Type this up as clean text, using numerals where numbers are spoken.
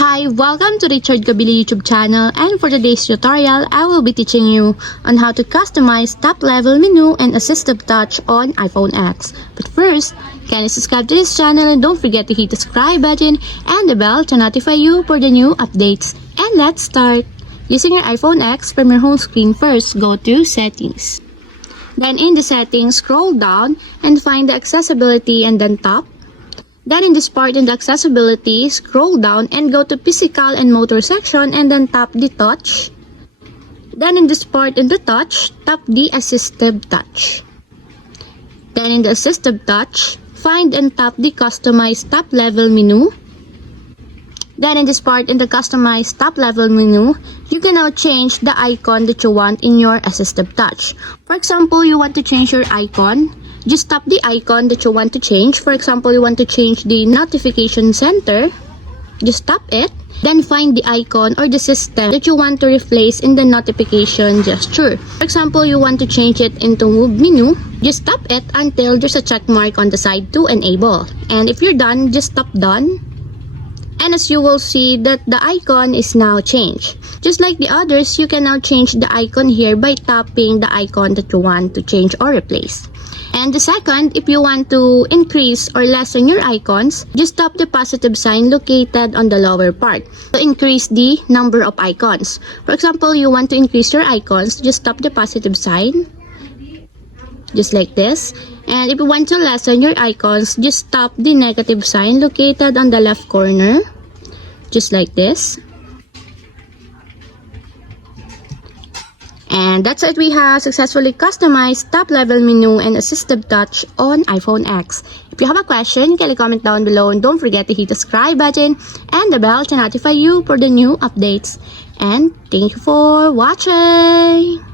Hi, welcome to Richard Gabili YouTube channel, and for today's tutorial, I will be teaching you on how to customize top level menu and assistive touch on iPhone X. But first, kindly subscribe to this channel and don't forget to hit the subscribe button and the bell to notify you for the new updates. And let's start! Using your iPhone X, from your home screen first, go to Settings. Then in the settings, scroll down and find the accessibility and then tap. Then in this part in the accessibility, scroll down and go to physical and motor section and then tap the touch. Then in this part in the touch, tap the assistive touch. Then in the assistive touch, find and tap the customize top level menu. Then in this part in the customize top level menu, you can now change the icon that you want in your assistive touch. For example, you want to change your icon. Just tap the icon that you want to change. For example, you want to change the notification center. Just tap it. Then find the icon or the system that you want to replace in the notification gesture. For example, you want to change it into move menu. Just tap it until there's a check mark on the side to enable. And if you're done, just tap done. And as you will see that the icon is now changed. Just like the others, you can now change the icon here by tapping the icon that you want to change or replace. And the second, if you want to increase or lessen your icons, just tap the positive sign located on the lower part to increase the number of icons. For example, you want to increase your icons, just tap the positive sign, just like this. And if you want to lessen your icons, just tap the negative sign located on the left corner, just like this. And that's it, we have successfully customized top level menu and assistive touch on iPhone X. If you have a question, kindly comment down below and don't forget to hit the subscribe button and the bell to notify you for the new updates. And thank you for watching!